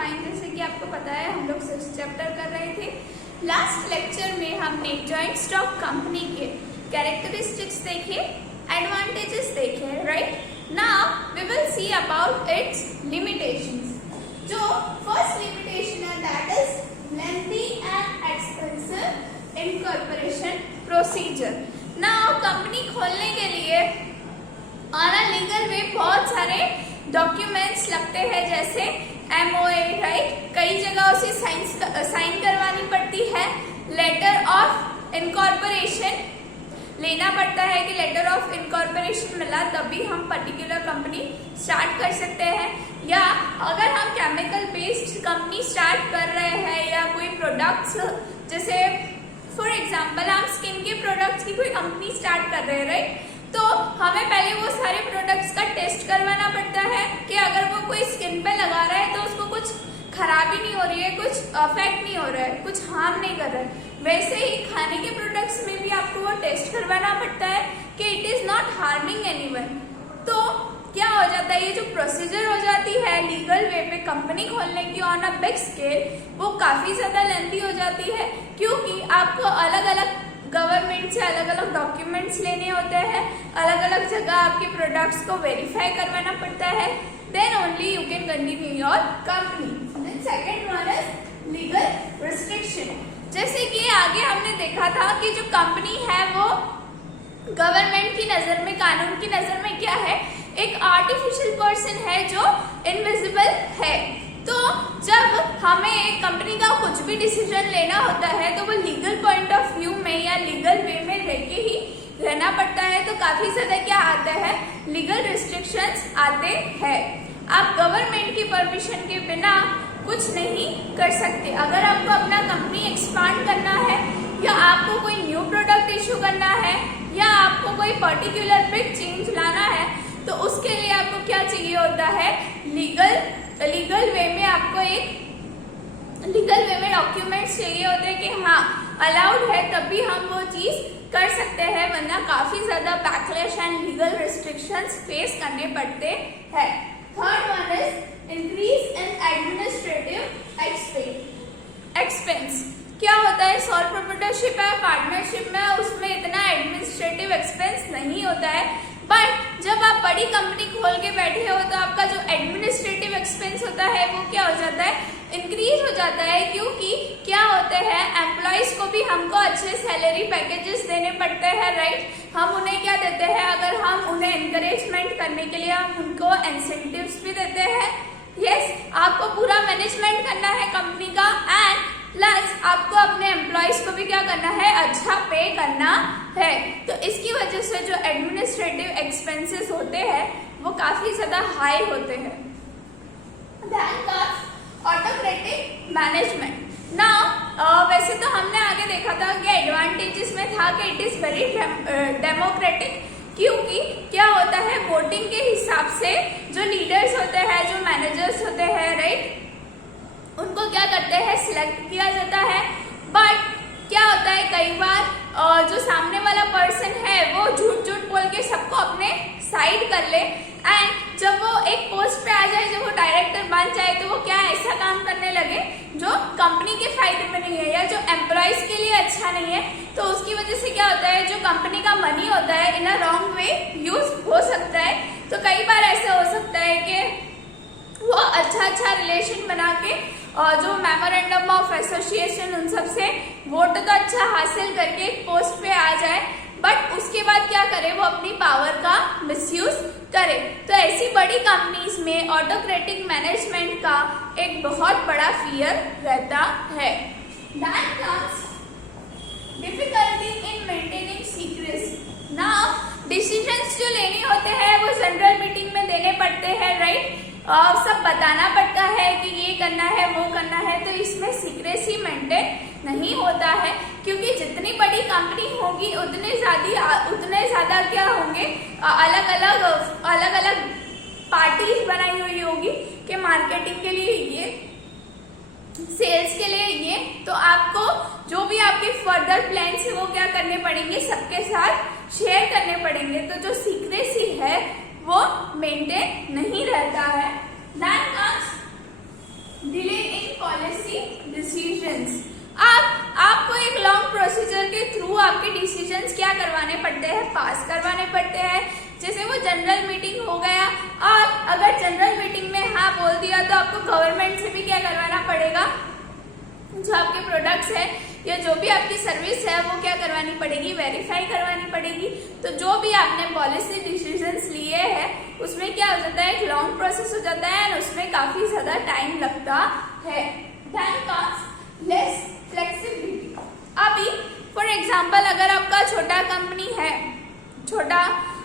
Fine. जैसे कि आपको पता है हम लोग 6th चैप्टर कर रहे थे। लास्ट लेक्चर में हमने जॉइंट स्टॉक कंपनी के कैरेक्टरिस्टिक्स देखे, एडवांटेजेस देखे, right. Now we will see about its limitations. जो फर्स्ट लिमिटेशन है that is lengthy and expensive incorporation procedure. Now company खोलने के लिए ऑन अ लीगल वे बहुत सारे डॉक्यूमेंट्स लगते हैं, जैसे MOA, राइट। कई जगहों से साइन करवानी पड़ती है। लेटर ऑफ इनकॉर्पोरेशन लेना पड़ता है कि लेटर ऑफ इनकॉर्पोरेशन मिला तभी हम पर्टिकुलर कंपनी स्टार्ट कर सकते हैं। या अगर हम केमिकल बेस्ड कंपनी स्टार्ट कर रहे हैं या कोई प्रोडक्ट्स, जैसे फॉर एग्जांपल हम स्किन के प्रोडक्ट्स की कोई कंपनी स्टार्ट कर रहे हैं, राइट, तो हमें पहले वो सारे प्रोडक्ट्स का टेस्ट करवाना पड़ता है कि अगर वो कोई स्किन पे लगा रहा है तो उसको कुछ खराबी नहीं हो रही है, कुछ अफेक्ट नहीं हो रहा है, कुछ हार्म नहीं कर रहा है। वैसे ही खाने के प्रोडक्ट्स में भी आपको वो टेस्ट करवाना पड़ता है कि it is not harming anyone. तो क्या हो जाता है, ये जो प्रोसीजर हो जाती है लीगल वे पे कंपनी खोलने की ऑन अ बिग स्केल, वो काफी ज्यादा लेंथी हो जाती है, क्योंकि आपको अलग अलग गवर्नमेंट से अलग अलग डॉक्यूमेंट्स लेने होते हैं, अलग अलग जगह आपके प्रोडक्ट्स को वेरीफाई करवाना पड़ता है, then only you can continue your company. Then second one is legal restriction. जैसे कि आगे हमने देखा था कि जो कंपनी है वो गवर्नमेंट की नजर में, कानून की नजर में क्या है, एक आर्टिफिशियल पर्सन है जो इनविजिबल है। तो जब हमें एक कंपनी का कुछ भी डिसीजन लेना होता है तो वो लीगल पॉइंट ऑफ व्यू में या लीगल वे में रह के ही रहना पड़ता है। तो काफी ज्यादा क्या आता है, लीगल रिस्ट्रिक्शंस आते हैं। आप गवर्नमेंट की परमिशन के बिना कुछ नहीं कर सकते। अगर आपको अपना कंपनी एक्सपांड करना है या आपको कोई न्यू प्रोडक्ट इशू करना है या आपको कोई पर्टिकुलर बिग चेंज लाना है, तो उसके लिए आपको क्या चाहिए होता है, लीगल वे में आपको एक लीगल वे में डॉक्यूमेंट्स चाहिए होते हैं कि हाँ अलाउड है, तभी हम वो चीज कर सकते हैं, वरना काफी ज्यादा backlash and legal restrictions face करने पड़ते हैं। Third one is increase in administrative expense. क्या होता है, सॉल प्रोप्राइटरशिप है, पार्टनरशिप में उसमें इतना एडमिनिस्ट्रेटिव एक्सपेंस नहीं होता है, बट जब आप बड़ी कंपनी खोल के बैठे हो तो आपका जो एडमिनिस्ट्रेटिव एक्सपेंस होता है वो क्या हो जाता है, इंक्रीज हो जाता है। क्योंकि क्या होते हैं, एम्प्लॉयज को भी हमको अच्छे सैलरी पैकेजेस देने पड़ते हैं, राइट। हम उन्हें क्या देते हैं, अगर हम उन्हें एनकरेजमेंट करने के लिए हम उनको इंसेंटिव्स भी देते हैं। यस, आपको पूरा मैनेजमेंट करना है कंपनी का एंड प्लस आपको अपने एम्प्लॉयज को भी क्या करना है, अच्छा पे करना है। तो इसकी वजह से जो एडमिनिस्ट्रेटिव एक्सपेंसेस होते हैं वो काफी ज्यादा हाई होते हैं। Autocratic management. नाउ वैसे तो हमने आगे देखा था कि एडवांटेजेस में था कि इट इज वेरी डेमोक्रेटिक, क्योंकि क्या होता है, वोटिंग के हिसाब से जो लीडर्स होते हैं, जो मैनेजर्स होते हैं, राइट, उनको क्या करते हैं, सिलेक्ट किया जाता है। बट क्या होता है, कई बार जो सामने वाला पर्सन है वो झूठ बोल के सबको अपने साइड कर ले एंड जब वो एक पोस्ट पे आ जाए, जब वो डायरेक्टर बन जाए, तो वो क्या ऐसा काम करने लगे जो कंपनी के फायदे में नहीं है या जो एम्प्लॉयज के लिए अच्छा नहीं है। तो उसकी वजह से क्या होता है, जो कंपनी का मनी होता है इन अ रॉन्ग वे यूज हो सकता है। तो कई बार ऐसा हो सकता है कि वो अच्छा रिलेशन बना के और जो मेमोरेंडम ऑफ एसोसिएशन उन सब से वोट तो अच्छा हासिल करके एक पोस्ट पे आ जाए, बट उसके बाद क्या करे, वो अपनी पावर का मिसयूज करे। तो ऐसी बड़ी कंपनीज में ऑटोक्रेटिक मैनेजमेंट का एक बहुत बड़ा फियर रहता है। Then comes difficulty in maintaining secrecy। Now decisions जो लेने होते हैं वो जनरल मीटिंग में देने पड़ते हैं, राइट, और सब बताना पड़ता है कि ये करना है वो करना है। तो इसमें सीक्रेसी मेंटेन नहीं होता है, क्योंकि जितनी बड़ी कंपनी होगी उतने ज्यादा क्या होंगे, अलग अलग पार्टीज बनाई हुई होगी कि मार्केटिंग के लिए ये, सेल्स के लिए ये। तो आपको जो भी आपके फर्दर प्लान्स है वो क्या करने पड़ेंगे, सबके साथ शेयर करने पड़ेंगे। तो जो सीक्रेसी है वो मेंटेन नहीं रहता है। Then comes delay आपको एक लॉन्ग प्रोसीजर के थ्रू आपके डिसीजंस क्या करवाने पड़ते हैं, पास करवाने पड़ते हैं। जैसे वो जनरल मीटिंग हो गया, और अगर जनरल मीटिंग में हाँ बोल दिया तो आपको गवर्नमेंट से भी क्या करवाना पड़ेगा, जो आपके प्रोडक्ट्स है या जो भी आपकी सर्विस है वो क्या करवानी पड़ेगी, वेरीफाई करवानी पड़ेगी। तो जो भी आपने पॉलिसी डिसीजंस लिए हैं उसमें क्या हो जाता है, एक लॉन्ग प्रोसेस हो जाता है और उसमें काफी ज्यादा टाइम लगता है। Then comes less flexibility. अभी फॉर एग्जांपल अगर आपका छोटा कंपनी है, छोटा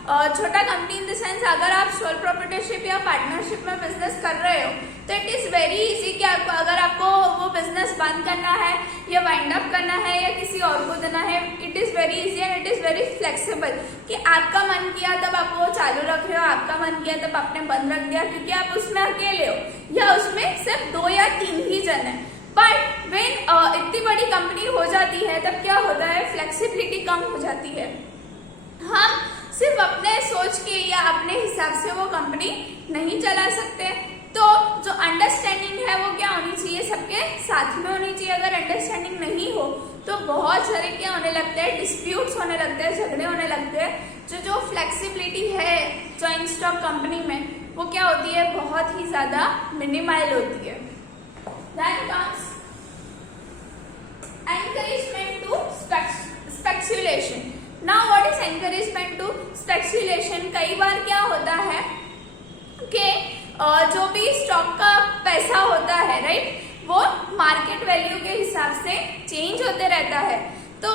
कंपनी इन द सेंस अगर आप सोल प्रोप्राइटरशिप या पार्टनरशिप में बिजनेस कर रहे हो तो इट इज वेरी इजी कि आपको अगर आपको वो बिजनेस बंद करना है या वाइंड अप करना है या किसी और को देना है, it is very easy and it is very flexible कि आपका मन किया तब आप वो चालू रख रहे हो, आपका मन किया तब आपने बंद रख दिया, क्योंकि आप उसमें अकेले हो या उसमें सिर्फ 2 या 3 ही जन है। बट वेन इतनी बड़ी कंपनी हो जाती है तब क्या होता है, फ्लेक्सिबिलिटी कम हो जाती है। हम सिर्फ अपने सोच के या अपने हिसाब से वो कंपनी नहीं चला सकते, तो जो अंडरस्टैंडिंग है वो क्या होनी चाहिए, सबके साथ में होनी चाहिए। अगर अंडरस्टैंडिंग नहीं हो तो बहुत सारे क्या होने लगते हैं, डिस्प्यूट्स होने लगते हैं, झगड़े होने लगते हैं। जो फ्लेक्सिबिलिटी है जॉइंट स्टॉक कंपनी में वो क्या होती है, बहुत ही ज्यादा मिनिमाइल होती है। Then comes encouragement to speculation. Now what is encouragement to speculation? कई बार क्या होता है कि जो भी स्टॉक का पैसा होता है राइट, वो मार्केट वैल्यू के हिसाब से चेंज होते रहता है। तो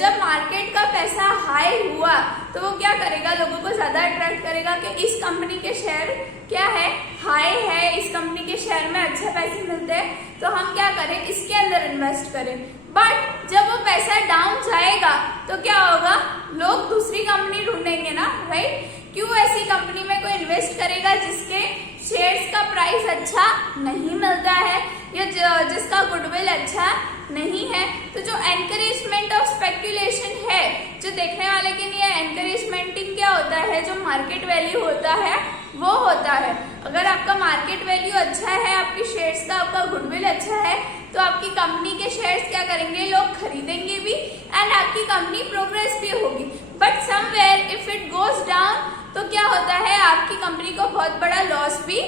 जब मार्केट का पैसा हाई हुआ तो वो क्या करेगा, लोगों को ज्यादा अट्रैक्ट करेगा कि इस कंपनी के शेयर क्या है, हाई है, इस कंपनी के शेयर में अच्छे पैसे मिलते हैं, तो हम क्या करें, इसके अंदर इन्वेस्ट करें। बट जब वो पैसा डाउन जाएगा तो क्या होगा, लोग दूसरी कंपनी ढूंढेंगे ना, राइट। क्यों ऐसी कंपनी में कोई इन्वेस्ट करेगा जिसके शेयर्स का प्राइस अच्छा नहीं मिलता है या जिसका गुडविल अच्छा नहीं है। तो जो एनकरेजमेंट ऑफ स्पेक्यूलेशन है, जो देखने वाले के लिए एनकरेजमेंटिंग क्या होता है, जो मार्केट वैल्यू होता है वो होता है। अगर आपका मार्केट वैल्यू अच्छा है, आपकी शेयर्स का आपका गुडविल अच्छा है, तो आपकी कंपनी के शेयर्स क्या करेंगे, लोग खरीदेंगे भी एंड आपकी कंपनी प्रोग्रेस भी होगी। But somewhere if it goes down तो क्या होता है, आपकी कंपनी को बहुत बड़ा लॉस भी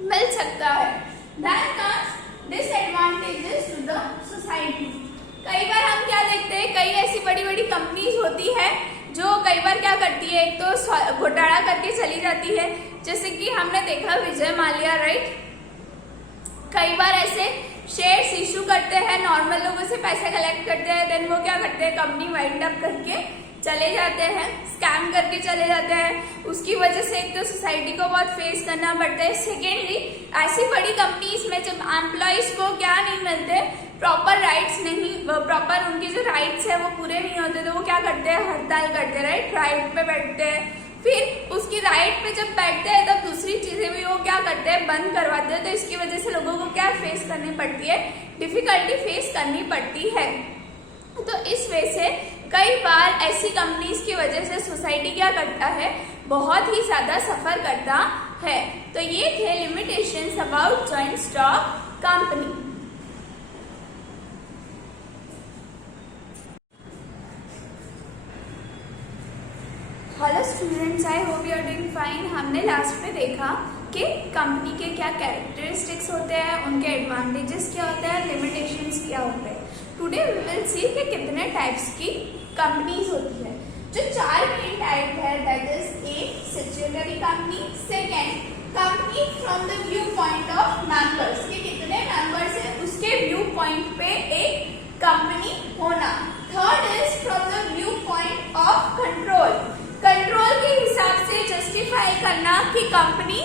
मिल सकता है। Then comes disadvantages to the society. कई बार हम क्या देखते हैं, कई ऐसी बड़ी बड़ी कंपनीज होती है जो कई बार क्या करती है, एक तो घोटाला करके चली जाती है, जैसे कि हमने देखा विजय माल्या, राइट। कई बार ऐसे शेयर्स इशू करते हैं, नॉर्मल लोगों से पैसे कलेक्ट करते हैं, देन वो क्या करते हैं, कंपनी वाइंड अप करके चले जाते हैं, स्कैम करके चले जाते हैं। उसकी वजह से एक तो सोसाइटी को बहुत फेस करना पड़ता है। सेकेंडली, ऐसी बड़ी कंपनीज में जब एम्प्लॉयज को क्या नहीं मिलते, प्रॉपर राइट्स नहीं, प्रॉपर उनकी जो राइट्स है वो पूरे नहीं होते, तो वो क्या करते हैं, हड़ताल करते हैं, राइट, राइट पे बैठते हैं। फिर उसकी राइट पे जब बैठते हैं तब दूसरी चीजें भी वो क्या करते हैं, बंद करवाते हैं। तो इसकी वजह से लोगों को क्या फेस करनी पड़ती है, डिफिकल्टी फेस करनी पड़ती है। तो इस वजह से कई बार ऐसी कंपनीज की वजह से सोसाइटी क्या करता है, बहुत ही ज्यादा सफर करता है। तो ये थे limitations about joint stock company. Hello students, I hope you are doing fine. हमने लास्ट में देखा कि कंपनी के क्या कैरेक्टरिस्टिक्स होते हैं, उनके एडवांटेजेस क्या होते हैं, लिमिटेशंस क्या होते हैं। टुडे वी विल सी कि कितने टाइप्स की कंपनीज होती है। जो 4 मेन टाइप है, that is a statutory company, second company from the view point of members, के कितने मेंबर्स है उसके व्यू पॉइंट पे एक कंपनी होना। Third is from the view point of control, control के हिसाब से जस्टिफाई करना कि कंपनी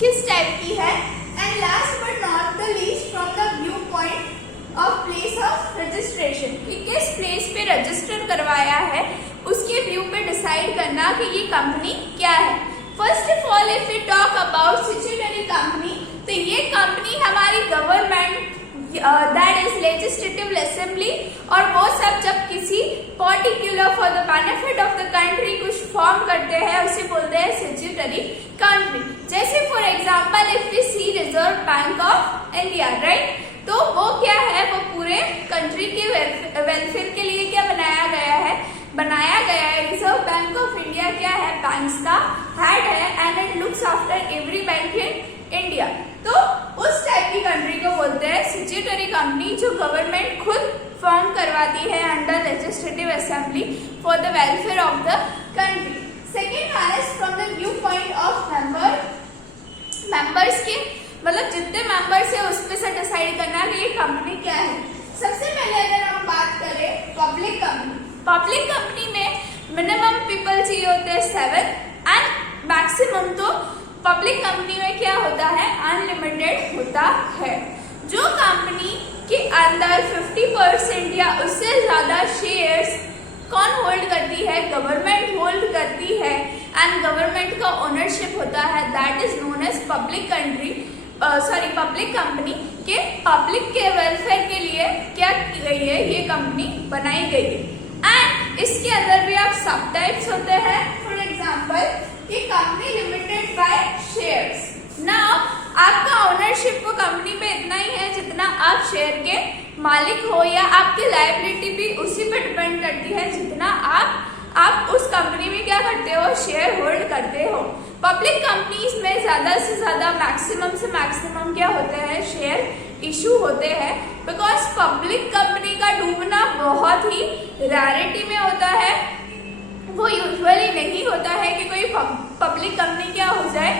किस टाइप की है। And last but not the least from the view point of place of registration, कि किस प्लेस पे रजिस्टर करवाया है उसके व्यू पे डिसाइड करना कि ये कंपनी क्या है। First of all if we talk about statutory company, तो ये कंपनी हमारी government that is legislative assembly और वो सब जब किसी particular for the benefit of the country कुछ फॉर्म करते हैं उसे बोलते हैं स्टैट्यूटरी कंट्री। जैसे for example if we see Reserve Bank of India, right, तो वो क्या है, वो पूरे कंट्री के वेलफेयर के लिए क्या बनाया गया है, रिजर्व बैंक ऑफ इंडिया क्या है, बैंक्स का हेड है and it looks after every bank in India. तो उस टाइप की कंट्री को बोलते हैं स्टैट्यूटरी कंपनी, जो गवर्नमेंट खुद फॉर्म करवाती है under legislative assembly for the welfare of the country. Second one is from the view point of members के, मतलब जितने मेंबर्स है उसमें से डिसाइड करना कि ये कंपनी क्या है। सबसे पहले अगर हम बात करें पब्लिक कंपनी में मिनिमम पीपल चाहिए होते हैं 7 एंड मैक्सिमम तो पब्लिक कंपनी में क्या होता है, अनलिमिटेड होता है। जो कंपनी के अंदर 50% या उससे ज्यादा शेयर्स कौन होल्ड करती है, गवर्नमेंट होल्ड करती है एंड गवर्नमेंट का ओनरशिप होता है, that is known as public company. के पब्लिक के वेलफेयर के लिए क्या की गई है, ये कंपनी बनाई गई है। एंड इसके अंदर भी आप सब टाइप्स होते हैं, फॉर एग्जाम्पल कि company limited by shares. Now आपका ओनरशिप वो कंपनी पे इतना ही है जितना आप शेयर के मालिक हो, या आपकी लायबिलिटी भी उसी पे डिपेंड करती है जितना आप उस कंपनी में क्या करते हो, शेयर होल्ड करते हो। पब्लिक कंपनीज में ज्यादा से ज्यादा मैक्सिमम से मैक्सिमम क्या होते हैं, शेयर इशू होते हैं, बिकॉज पब्लिक कंपनी का डूबना बहुत ही रैरिटी में होता है। वो यूजुअली नहीं होता है कि कोई पब्लिक कंपनी क्या हो जाए,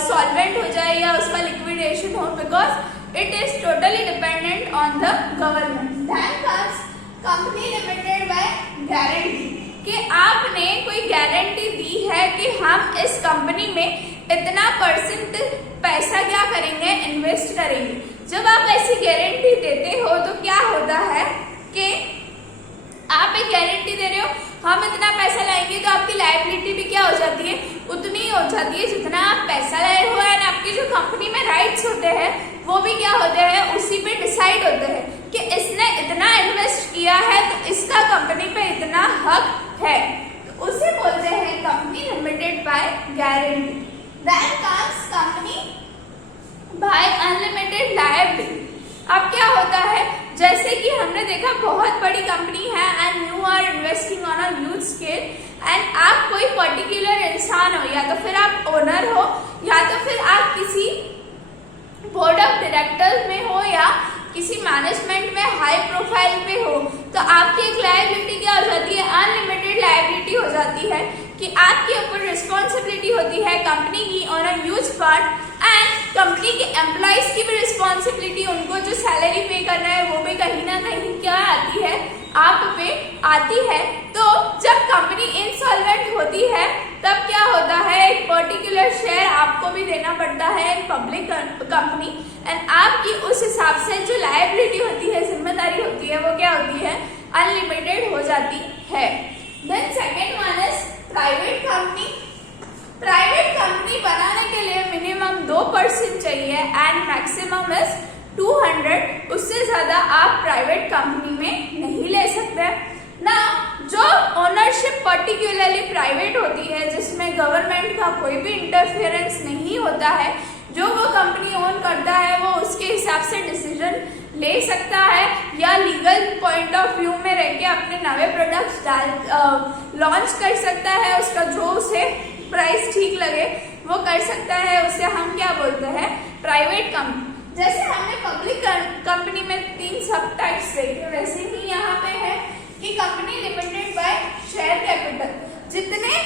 सॉल्वेंट हो जाए या उसका लिक्विडेशन हो, because it is totally dependent on the government. Then comes company limited by guarantee, कि आपने कोई गारंटी दी है कि हम इस कंपनी में इतना % पैसा क्या करेंगे, इन्वेस्ट करेंगे। जब आप ऐसी गारंटी देते हो तो क्या होता है कि आप एक गारंटी दे रहे हो, हम इतना पैसा लाएंगे, तो आपकी लायबिलिटी भी क्या हो जाती है, उतनी ही हो जाती है जितना आप पैसा लाए हो। एंड आपकी जो कंपनी में राइट्स होते हैं वो भी क्या होते हैं, उसी पे डिसाइड होते हैं कि इसने इतना इन्वेस्ट किया है तो इसका कंपनी पे इतना हक है, तो उसे बोलते हैं company limited by guarantee. Then comes company by unlimited liability. अब क्या होता है, जैसे कि हमने देखा बहुत बड़ी कंपनी है and you are investing on a huge scale, and आप कोई पर्टिकुलर इंसान हो, या तो फिर आप ओनर हो, या तो फिर आप किसी बोर्ड ऑफ डायरेक्टर्स में हो, या किसी मैनेजमेंट में हाई प्रोफाइल पे हो, तो आपकी एक लायबिलिटी क्या हो जाती है, अनलिमिटेड लायबिलिटी हो जाती है, कि आपके ऊपर रिस्पॉन्सिबिलिटी होती है कंपनी की on a huge part, and company के एम्प्लॉइज की भी रिस्पॉन्सिबिलिटी, उनको जो सैलरी पे करना है वो भी कहीं ना कहीं क्या आती है, आप पे आती है। तो जब कंपनी इंसॉल्वेंट होती है तब क्या होता है, एक पर्टिकुलर शेयर आपको भी देना पड़ता है पब्लिक कंपनी, एंड आपकी उस हिसाब से जो लायबिलिटी होती है, जिम्मेदारी होती है, वो क्या होती है, अनलिमिटेड हो जाती है। Then second one is private company. Private company बनाने के लिए मिनिमम 2% चाहिए एंड मैक्सिमम इज 200, उससे ज्यादा आप प्राइवेट कंपनी में नहीं ले सकते ना। जो ओनरशिप पर्टिकुलरली प्राइवेट होती है, जिसमें गवर्नमेंट का कोई भी इंटरफेरेंस नहीं होता है, जो वो कंपनी ओन करता है वो उसके हिसाब से डिसीजन ले सकता है, या लीगल पॉइंट ऑफ व्यू में रह के अपने नए प्रोडक्ट्स लॉन्च कर सकता है, उसका जो उसे प्राइस ठीक लगे वो कर सकता है, उसे हम क्या बोलते हैं, प्राइवेट कंपनी। जैसे हमने पब्लिक कंपनी में 3 सब टाइप्स देखे, वैसे ही यहाँ पे है कि company limited bye share capital, जितने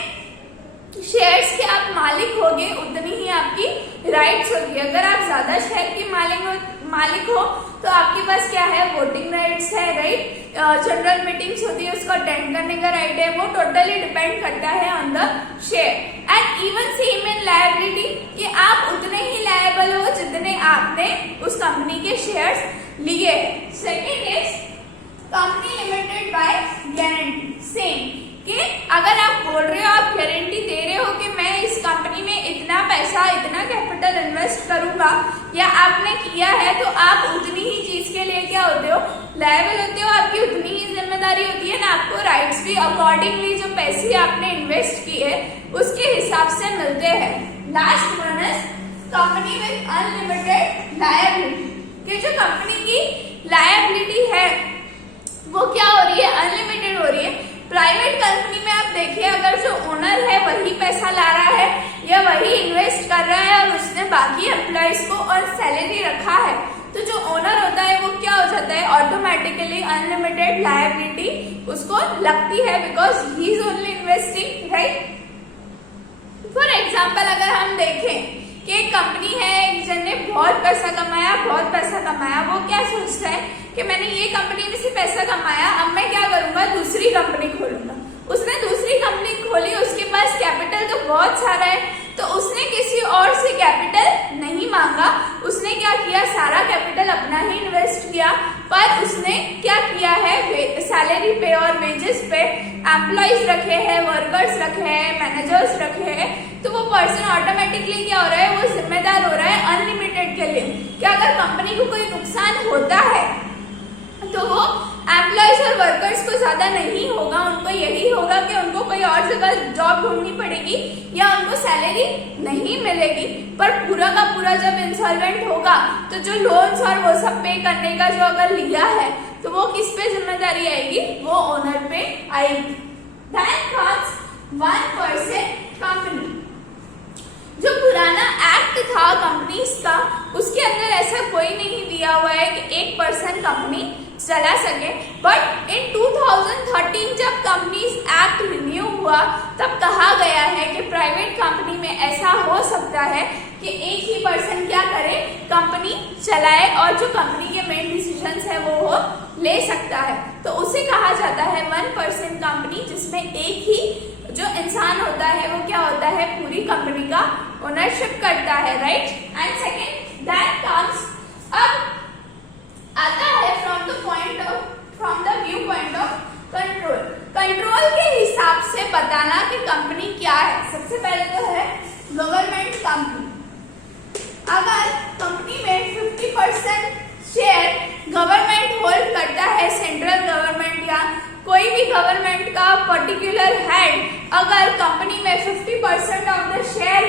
शेयर्स के आप मालिक होगे उतनी ही आपकी राइट्स होगी। अगर आप ज्यादा शेयर की मालिक हो तो आपके पास क्या है, वोटिंग राइट्स है, राइट, जनरल मीटिंग्स होती है उसको अटेंड करने का राइट है, वो टोटली डिपेंड करता है on the share. And even same in liability, कि आप उतने ही लायबल हो जितने आपने उस कंपनी के शेयर्स लिए। Second is company limited by guarantee. Same कि अगर आप बोल रहे हो, आप गारंटी दे रहे हो कि मैं इस कंपनी में इतना पैसा, इतना कैपिटल इन्वेस्ट करूंगा, या आपने किया है, तो आप उतनी ही चीज के लिए क्या होते हो, लायबल होते हो, आपकी उतनी ही जिम्मेदारी होती है ना, आपको राइट्स भी अकॉर्डिंगली जो पैसे आपने इन्वेस्ट किए उसके हिसाब से मिलते हैं। Last one is company with unlimited liability. कि जो कंपनी की लायबिलिटी है वो क्या हो रही है, अनलिमिटेड हो रही है। प्राइवेट कंपनी में आप देखिए, अगर जो ओनर है वही पैसा ला रहा है या वही इन्वेस्ट कर रहा है और उसने बाकी एम्प्लॉयज को और सैलरी रखा है, तो जो ओनर होता है वो क्या हो जाता है, ऑटोमेटिकली अनलिमिटेड लायबिलिटी उसको लगती है, because he is only investing, right. For example अगर हम देखें कि एक कंपनी है, एक जन ने बहुत पैसा कमाया, वो क्या सोचता है कि मैंने ये कंपनी में से पैसा कमाया, अब मैं क्या करूंगा, दूसरी कंपनी खोलूंगा। उसने दूसरी कंपनी खोली, उसके पास कैपिटल तो बहुत सारा है, तो उसने किसी और से कैपिटल नहीं मांगा, उसने क्या किया, सारा कैपिटल अपना ही इन्वेस्ट किया। पर उसने क्या किया है, सैलरी पे और वेजेस पे एम्प्लॉयज रखे हैं, वर्कर्स रखे हैं, मैनेजर्स रखे हैं, तो वो पर्सन ऑटोमेटिकली क्या हो रहा है, वो जिम्मेदार हो रहा है अनलिमिटेड के लिए कि अगर कंपनी को कोई नुकसान होता है तो वो एम्प्लॉयज और वर्कर्स को ज्यादा नहीं होगा, उनको यही होगा कि उनको कोई और जगह जॉब ढूंढनी पड़ेगी या उनको सैलरी नहीं मिलेगी। पर पूरा का पूरा जब इंसॉल्वेंट होगा तो जो लोन्स और वो सब पे करने का जो अगर लिया है तो वो किस पे जिम्मेदारी आएगी, वो ओनर पे आएगी। Then comes 1% company. जो पुराना एक्ट था कंपनीज का, उसके अंदर ऐसा कोई नहीं दिया हुआ है कि 1% कंपनी चला सके, बट इन 2013 जब कंपनीज एक्ट रिन्यू हुआ तब कहा गया है कि प्राइवेट कंपनी में ऐसा हो सकता है कि एक ही पर्सन क्या करे, कंपनी चलाए और जो कंपनी के मेन डिसीजंस है वो ले सकता है, तो उसे कहा जाता है 1% कंपनी, जिसमें एक ही जो इंसान होता है वो क्या होता है, पूरी कंपनी का ओनरशिप करता है, right. And second that comes, अब आता है from the view point of control. Control के हिसाब से बताना कि कंपनी क्या है। सबसे पहले तो है गवर्नमेंट कंपनी। अगर कंपनी में 50% शेयर गवर्नमेंट होल्ड करता है, सेंट्रल गवर्नमेंट या कोई भी गवर्नमेंट का पर्टिकुलर हेड अगर कंपनी में 50% ऑफ द शेयर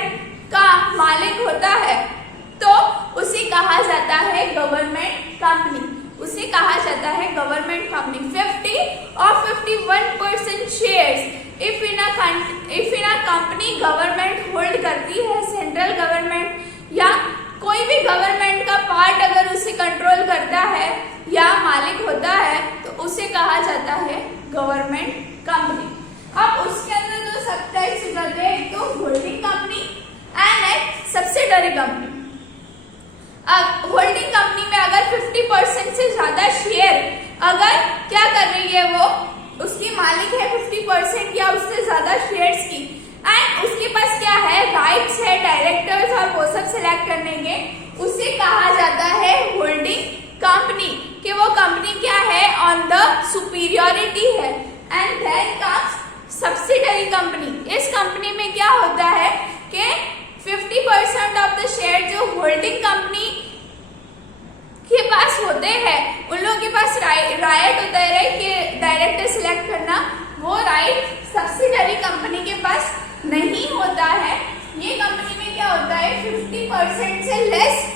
का मालिक होता है तो उसे कहा जाता है गवर्नमेंट कंपनी, उसे कहा जाता है गवर्नमेंट कंपनी। 50 और 51% shares if in a company government hold करती है, सेंट्रल गवर्नमेंट या कोई भी गवर्नमेंट का पार्ट अगर उसे कंट्रोल करता है या मालिक होता है तो उसे कहा जाता है गवर्नमेंट कंपनी। अब उसके अंदर जो सब टाइप्स होते हैं, एक तो होल्डिंग कंपनी एंड एक सब्सिडरी कंपनी। अब होल्डिंग कंपनी में अगर 50% से ज्यादा शेयर अगर क्या कर रही है, वो उसकी मालिक है 50% या उससे ज्यादा शेयर्स की, एंड उसके पास क्या है, राइट्स है डायरेक्टर्स और वो सब सिलेक्ट करने के, उसे कहा जाता है होल्डिंग कंपनी, कि वो कंपनी क्या है, ऑन द सुपीरियरिटी है। And then comes subsidiary company. इस कंपनी में क्या होता है कि 50% ऑफ द शेयर जो होल्डिंग कंपनी के पास होते हैं, उन लोगों के पास राइट होता है, राइट, कि डायरेक्टर सिलेक्ट करना, वो राइट सब्सिडरी कंपनी के पास नहीं होता है। ये कंपनी में क्या होता है, 50% से लेस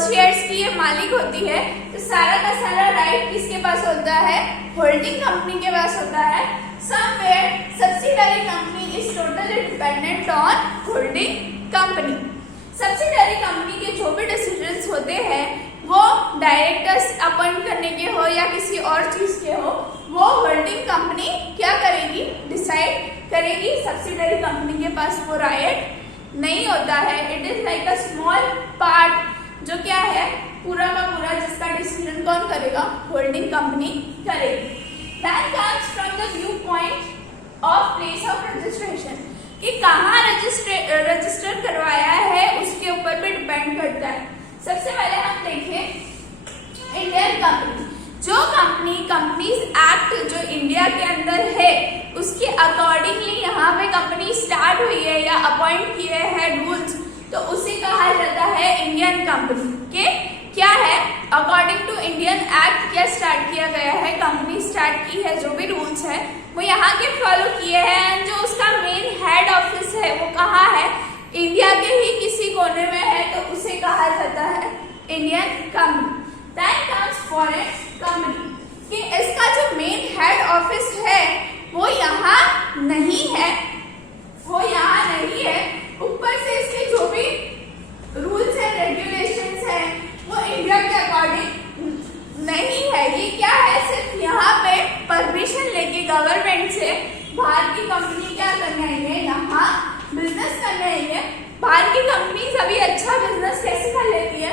शेयर्स की ये मालिक होती है, तो सारा का सारा राइट किसके पास होता है, होल्डिंग कंपनी के पास होता है। Somewhere subsidiary company is totally dependent on holding company. Subsidiary company के जो भी डिसीजंस होते हैं वो डायरेक्टर्स अपॉइंट करने के हो या किसी और चीज के हो, वो होल्डिंग कंपनी क्या करेगी, डिसाइड करेगी। सब्सिडरी कंपनी के पास वो राइट नहीं होता है। It is like a small part जो क्या है, पूरा का पूरा जिसका डिसीजन कौन करेगा, होल्डिंग कंपनी करेगी। That comes from the view point of place of registration, कि कहाँ रजिस्टर करवाया है उसके ऊपर भी डिपेंड करता है। सबसे पहले हम देखें इंडियन कंपनी। जो कंपनीज एक्ट जो इंडिया के अंदर है उसके अकॉर्डिंगली यहाँ पे कंपनी स्टार्ट हुई है या अपॉइंट किए हैं रूल्स, तो उसे कहा जाता है इंडियन कंपनी। के क्या है, अकॉर्डिंग टू इंडियन एक्ट क्या स्टार्ट किया गया है, कंपनी स्टार्ट की है, जो भी रूल्स है वो यहाँ के फॉलो किए हैं। जो उसका मेन हेड ऑफिस है वो कहाँ है, इंडिया के ही किसी कोने में है, तो उसे कहा जाता है Indian company. Then comes foreign company कि इसका जो मेन हेड ऑफिस है वो यहाँ नहीं है, ऊपर से इसके जो भी रूल्स एंड रेगुलेशंस है वो इंडिया के अकॉर्डिंग नहीं है। ये क्या है, सिर्फ यहाँ पे परमिशन लेके गवर्नमेंट से बाहर की कंपनी क्या करने आई है, यहाँ बिजनेस करने आई है। बाहर की कंपनीज अभी अच्छा बिजनेस कैसे कर लेती है,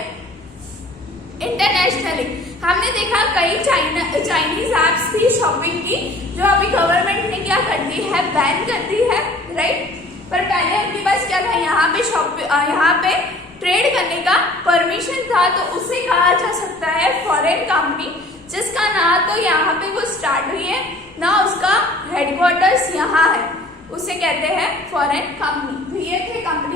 इंटरनेशनली। हमने देखा कई चाइनीज ऐप्स थी शॉपिंग की जो अभी गवर्नमेंट ने क्या कर दी है, बैन कर दी है, राइट। पर पहले उनके पास क्या था, यहाँ पे ट्रेड करने का परमिशन था, तो उसे कहा जा सकता है फॉरेन कंपनी, जिसका ना तो यहाँ पे वो स्टार्ट हुई है ना उसका हेडक्वार्टर्स यहाँ है, उसे कहते हैं फॉरेन कंपनी। तो ये थे कंपनी